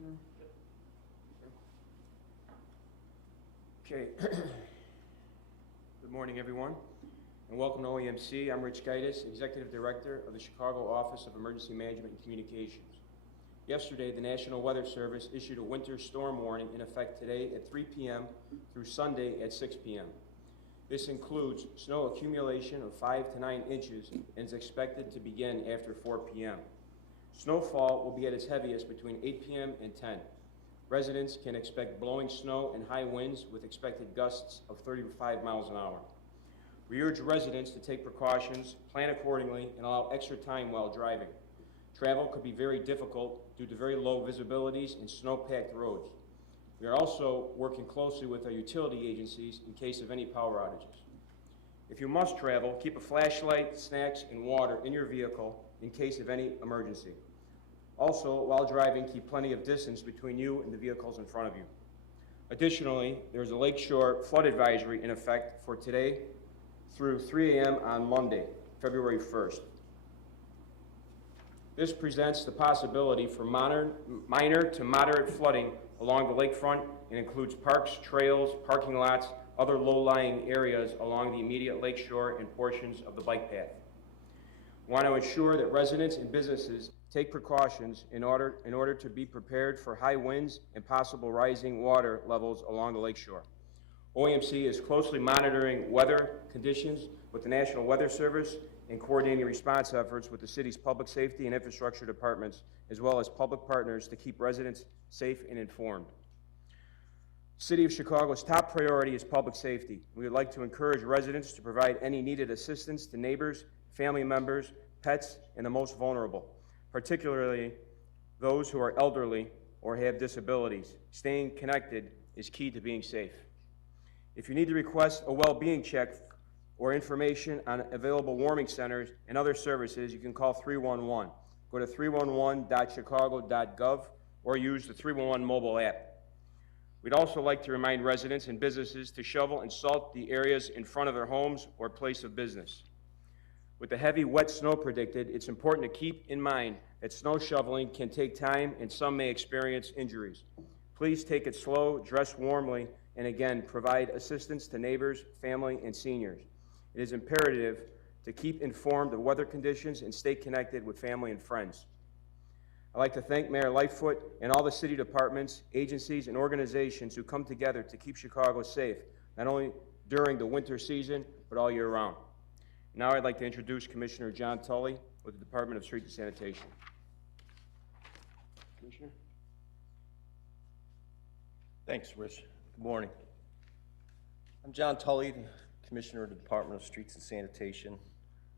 Okay. Good morning, everyone, and welcome to OEMC. I'm Rich Gaitis, Executive Director of the Chicago Office of Emergency Management and Communications. Yesterday, the National Weather Service issued a winter storm warning in effect today at 3 p.m. through Sunday at 6 p.m. This includes snow accumulation of 5 to 9 inches and is expected to begin after 4 p.m. Snowfall will be at its heaviest between 8 p.m. and 10. Residents can expect blowing snow and high winds with expected gusts of 35 miles an hour. We urge residents to take precautions, plan accordingly, and allow extra time while driving. Travel could be very difficult due to very low visibilities and snow-packed roads. We are also working closely with our utility agencies in case of any power outages. If you must travel, keep a flashlight, snacks, and water in your vehicle in case of any emergency. Also, while driving, keep plenty of distance between you and the vehicles in front of you. Additionally, there is a lakeshore flood advisory in effect for today through 3 a.m. on Monday, February 1st. This presents the possibility for minor to moderate flooding along the lakefront and includes parks, trails, parking lots, other low-lying areas along the immediate lakeshore and portions of the bike path. We want to ensure that residents and businesses take precautions in order to be prepared for high winds and possible rising water levels along the lakeshore. OEMC is closely monitoring weather conditions with the National Weather Service and coordinating response efforts with the city's public safety and infrastructure departments, as well as public partners to keep residents safe and informed. The City of Chicago's top priority is public safety. We would like to encourage residents to provide any needed assistance to neighbors, family members, pets, and the most vulnerable, particularly those who are elderly or have disabilities. Staying connected is key to being safe. If you need to request a well-being check or information on available warming centers and other services, you can call 311. Go to 311.chicago.gov or use the 311 mobile app. We'd also like to remind residents and businesses to shovel and salt the areas in front of their homes or place of business. With the heavy, wet snow predicted, it's important to keep in mind that snow shoveling can take time and some may experience injuries. Please take it slow, dress warmly, and again, provide assistance to neighbors, family, and seniors. It is imperative to keep informed of weather conditions and stay connected with family and friends. I'd like to thank Mayor Lightfoot and all the city departments, agencies, and organizations who come together to keep Chicago safe, not only during the winter season, but all year round. Now I'd like to introduce Commissioner John Tully with the Department of Street and Sanitation. Commissioner. Thanks, Rich. Good morning. I'm John Tully, the Commissioner of the Department of Streets and Sanitation.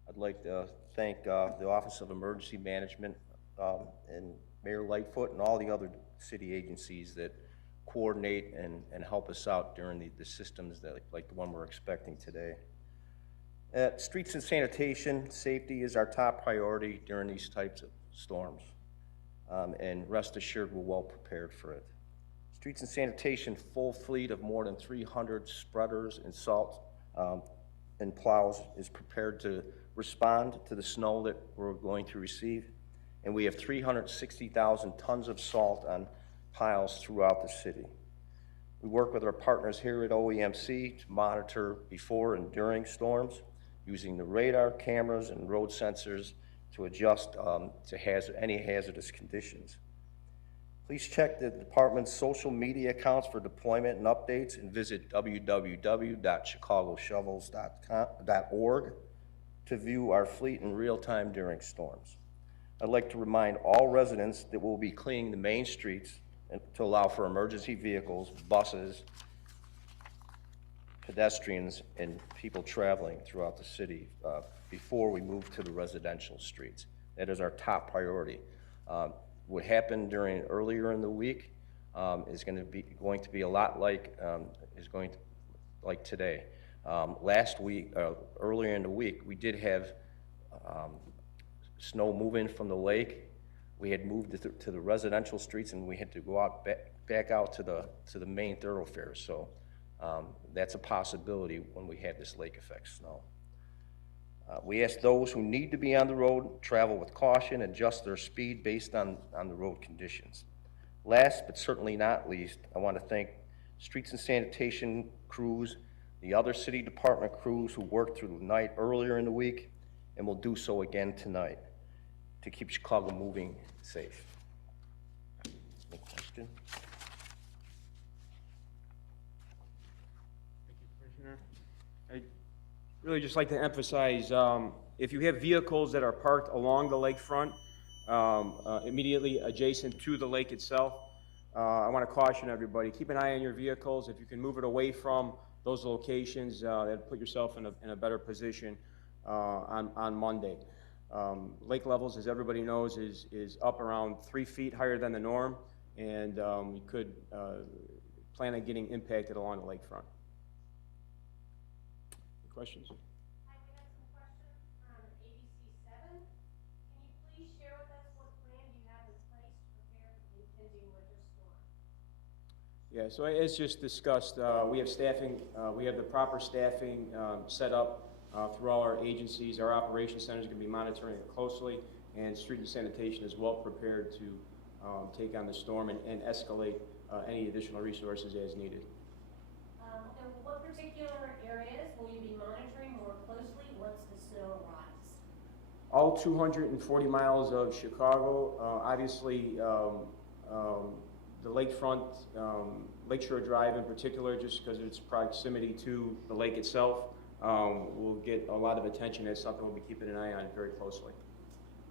I'd like to thank the Office of Emergency Management and Mayor Lightfoot and all the other city agencies that coordinate and help us out during the systems that, like the one we're expecting today. At Streets and Sanitation, safety is our top priority during these types of storms, and rest assured we're well prepared for it. Streets and Sanitation full fleet of more than 300 spreaders and salt and plows is prepared to respond to the snow that we're going to receive, and we have 360,000 tons of salt on piles throughout the city. We work with our partners here at OEMC to monitor before and during storms, using the radar, cameras, and road sensors to adjust to any hazardous conditions. Please check the department's social media accounts for deployment and updates and visit www.chicagoshovels.org to view our fleet in real time during storms. I'd like to remind all residents that we'll be cleaning the main streets to allow for emergency vehicles, buses, pedestrians, and people traveling throughout the city before we move to the residential streets. That is our top priority. What happened earlier in the week is going to be a lot like like today. Last week, earlier in the week, we did have snow moving from the lake. We had moved it to the residential streets, and we had to go out back out to the main thoroughfares. So that's a possibility when we have this lake effect snow. We ask those who need to be on the road travel with caution, adjust their speed based on the road conditions. Last but certainly not least, I want to thank streets and sanitation crews, the other city department crews who worked through the night earlier in the week and will do so again tonight to keep Chicago moving safe. Any question? Commissioner. I'd really just like to emphasize, if you have vehicles that are parked along the lakefront, immediately adjacent to the lake itself, I want to caution everybody, keep an eye on your vehicles. If you can move it away from those locations, that'll put yourself in a better position on Monday. Lake levels, as everybody knows, is up around 3 feet higher than the norm, and you could plan on getting impacted along the lakefront. Any questions? Hi, we have some questions from ABC7. Can you please share with us what plan you have in place to prepare for the impending winter storm? Yeah, so as just discussed, we have staffing, we have the proper staffing set up through all our agencies. Our operations center is going to be monitoring it closely, and street and sanitation is well prepared to take on the storm and escalate any additional resources as needed. Okay, what particular areas will you be monitoring more closely once the snow arrives? All 240 miles of Chicago, obviously the lakefront, Lakeshore Drive in particular, just because of its proximity to the lake itself, will get a lot of attention. It's something we'll be keeping an eye on very closely.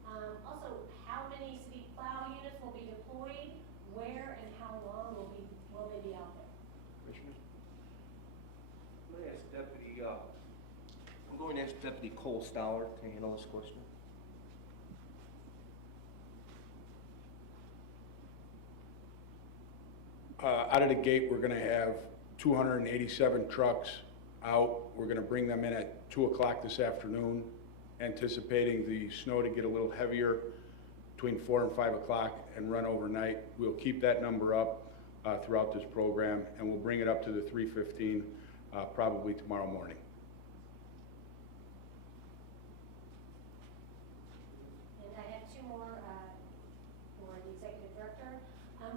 Also, how many city plow units will be deployed? Where and how long will they be out there? Commissioners? I'm going to ask Deputy, I'm going to ask Deputy Cole Stoller to handle this question. Out of the gate, we're gonna have 287 trucks out. We're gonna bring them in at 2 o'clock this afternoon, anticipating the snow to get a little heavier between 4 and 5 o'clock and run overnight. We'll keep that number up throughout this program, and we'll bring it up to the 315 probably tomorrow morning. And I have two more for the executive director.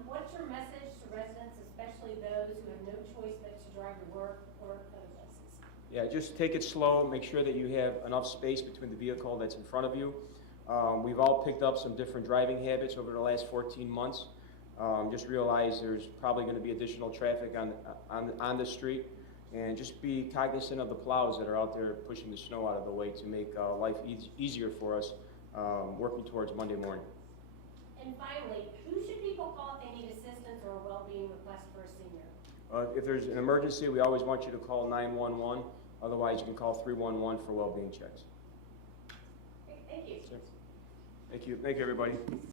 What's your message to residents, especially those who have no choice but to drive to work or other places? Yeah, just take it slow. Make sure that you have enough space between the vehicle that's in front of you. We've all picked up some different driving habits over the last 14 months. Just realize there's probably going to be additional traffic on the street, and just be cognizant of the plows that are out there pushing the snow out of the way to make life easier for us working towards Monday morning. And finally, who should people call if they need assistance or a well-being request for a senior? If there's an emergency, we always want you to call 911. Otherwise, you can call 311 for well-being checks. Okay, thank you. Thank you. Thank you, everybody.